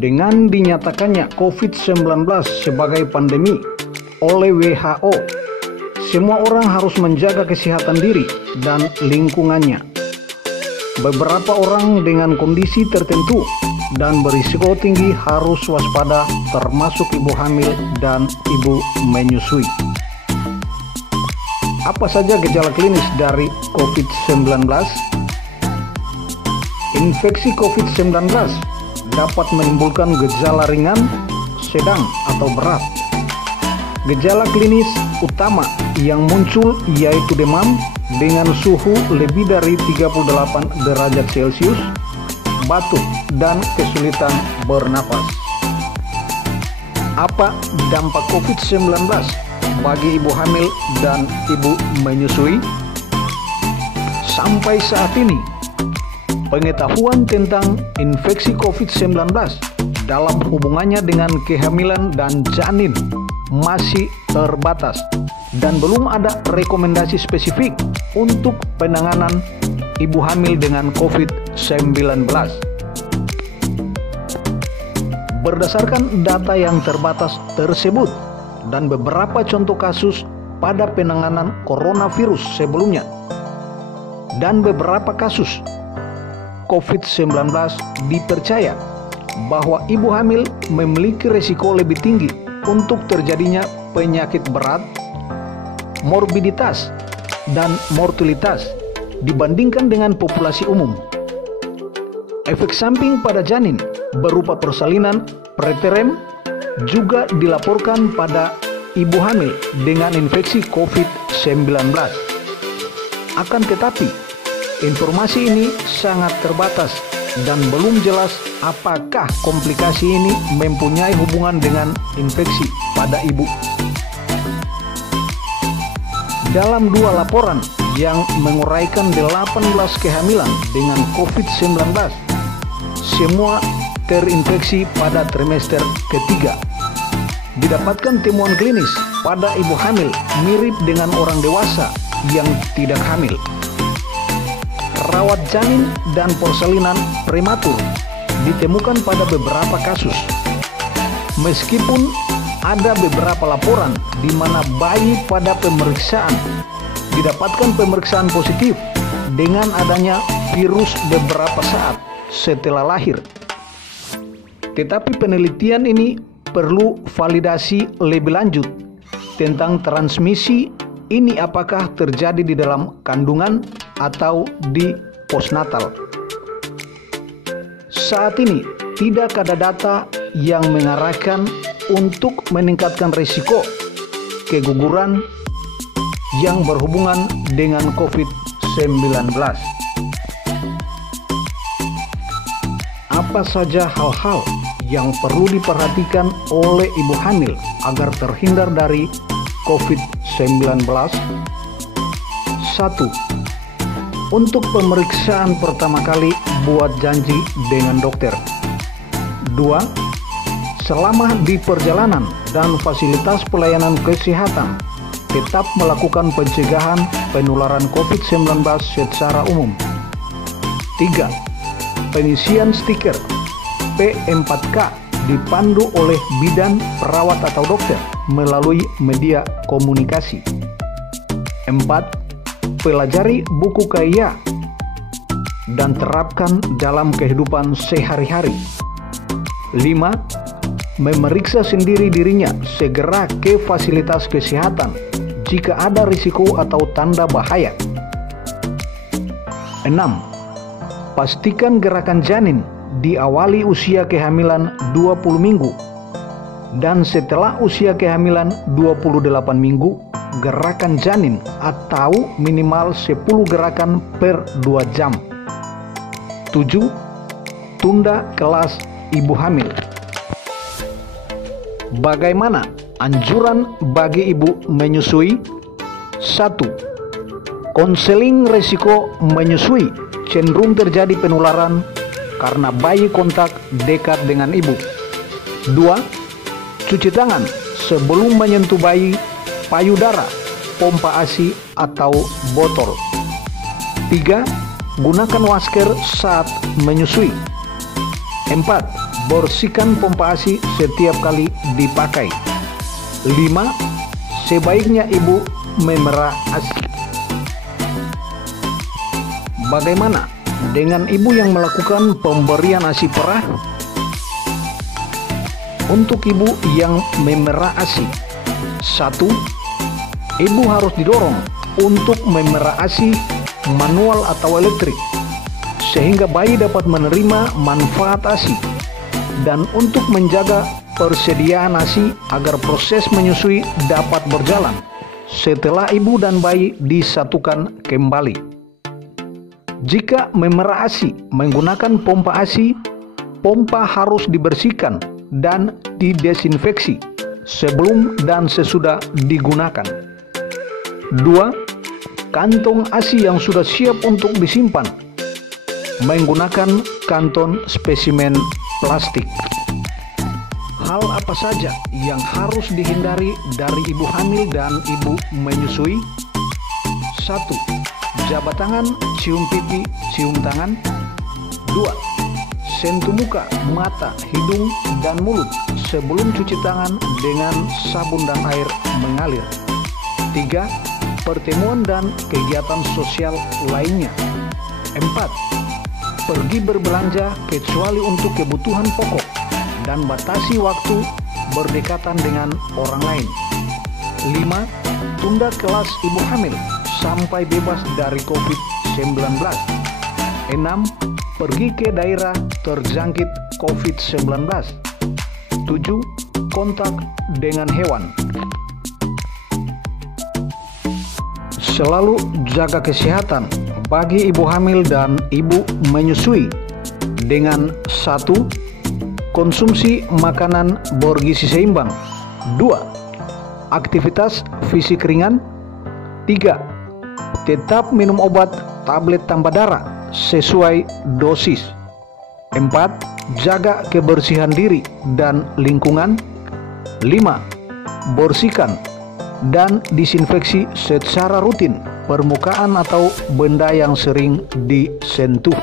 Dengan dinyatakannya COVID-19 sebagai pandemi oleh WHO, semua orang harus menjaga kesehatan diri dan lingkungannya. Beberapa orang dengan kondisi tertentu dan berisiko tinggi harus waspada, termasuk ibu hamil dan ibu menyusui. Apa saja gejala klinis dari COVID-19? Infeksi COVID-19 dapat menimbulkan gejala ringan, sedang, atau berat. Gejala klinis utama yang muncul yaitu demam dengan suhu lebih dari 38 derajat Celcius, batuk, dan kesulitan bernapas. Apa dampak COVID-19 bagi ibu hamil dan ibu menyusui? Sampai saat ini, pengetahuan tentang infeksi COVID-19 dalam hubungannya dengan kehamilan dan janin masih terbatas dan belum ada rekomendasi spesifik untuk penanganan ibu hamil dengan COVID-19. Berdasarkan data yang terbatas tersebut dan beberapa contoh kasus pada penanganan coronavirus sebelumnya dan beberapa kasus COVID-19, dipercaya bahwa ibu hamil memiliki risiko lebih tinggi untuk terjadinya penyakit berat, morbiditas, dan mortalitas dibandingkan dengan populasi umum. Efek samping pada janin berupa persalinan preterm juga dilaporkan pada ibu hamil dengan infeksi COVID-19. Akan tetapi, informasi ini sangat terbatas dan belum jelas apakah komplikasi ini mempunyai hubungan dengan infeksi pada ibu. Dalam 2 laporan yang menguraikan 18 kehamilan dengan COVID-19, semua terinfeksi pada trimester ketiga. Didapatkan temuan klinis pada ibu hamil mirip dengan orang dewasa yang tidak hamil. Rawat janin dan persalinan prematur ditemukan pada beberapa kasus. Meskipun ada beberapa laporan di mana bayi pada pemeriksaan didapatkan pemeriksaan positif dengan adanya virus beberapa saat setelah lahir. Tetapi penelitian ini perlu validasi lebih lanjut tentang transmisi ini, apakah terjadi di dalam kandungan atau di postnatal. Saat ini tidak ada data yang mengarahkan untuk meningkatkan risiko keguguran yang berhubungan dengan COVID-19. Apa saja hal-hal yang perlu diperhatikan oleh ibu hamil agar terhindar dari COVID-19? 1. Untuk pemeriksaan pertama kali, buat janji dengan dokter. 2. Selama di perjalanan dan fasilitas pelayanan kesehatan, tetap melakukan pencegahan penularan COVID-19 secara umum. 3. Pengisian stiker P4K dipandu oleh bidan, perawat, atau dokter melalui media komunikasi. 4. Pelajari buku KIA dan terapkan dalam kehidupan sehari-hari. 5. Memeriksa sendiri dirinya segera ke fasilitas kesehatan jika ada risiko atau tanda bahaya. 6. Pastikan gerakan janin diawali usia kehamilan 20 minggu dan setelah usia kehamilan 28 minggu, gerakan janin atau minimal 10 gerakan per 2 jam. 7. Tunda kelas ibu hamil. Bagaimana anjuran bagi ibu menyusui? 1. Konseling risiko menyusui cenderung terjadi penularan karena bayi kontak dekat dengan ibu. 2. Cuci tangan sebelum menyentuh bayi, payudara, pompa ASI, atau botol. 3. Gunakan masker saat menyusui. 4. bersihkan pompa ASI setiap kali dipakai. 5. Sebaiknya ibu memerah ASI. Bagaimana dengan ibu yang melakukan pemberian ASI perah? Untuk ibu yang memerah ASI, 1. Ibu harus didorong untuk memerah ASI manual atau elektrik, sehingga bayi dapat menerima manfaat ASI, dan untuk menjaga persediaan ASI agar proses menyusui dapat berjalan setelah ibu dan bayi disatukan kembali. Jika memerah ASI menggunakan pompa ASI, pompa harus dibersihkan dan didesinfeksi sebelum dan sesudah digunakan. 2. Kantong ASI yang sudah siap untuk disimpan menggunakan kantong spesimen plastik. Hal apa saja yang harus dihindari dari ibu hamil dan ibu menyusui? 1. Jabat tangan, cium pipi, cium tangan. 2. Sentuh muka, mata, hidung, dan mulut sebelum cuci tangan dengan sabun dan air mengalir. 3. Pertemuan dan kegiatan sosial lainnya. 4. Pergi berbelanja kecuali untuk kebutuhan pokok dan batasi waktu berdekatan dengan orang lain. 5. Tunda kelas ibu hamil sampai bebas dari COVID-19. 6. Pergi ke daerah terjangkit COVID-19. 7. Kontak dengan hewan. Selalu jaga kesehatan bagi ibu hamil dan ibu menyusui dengan 1. Konsumsi makanan bergizi seimbang. 2. Aktivitas fisik ringan. 3. Tetap minum obat tablet tambah darah sesuai dosis. 4. Jaga kebersihan diri dan lingkungan. 5. Bersihkan dan disinfeksi secara rutin permukaan atau benda yang sering disentuh.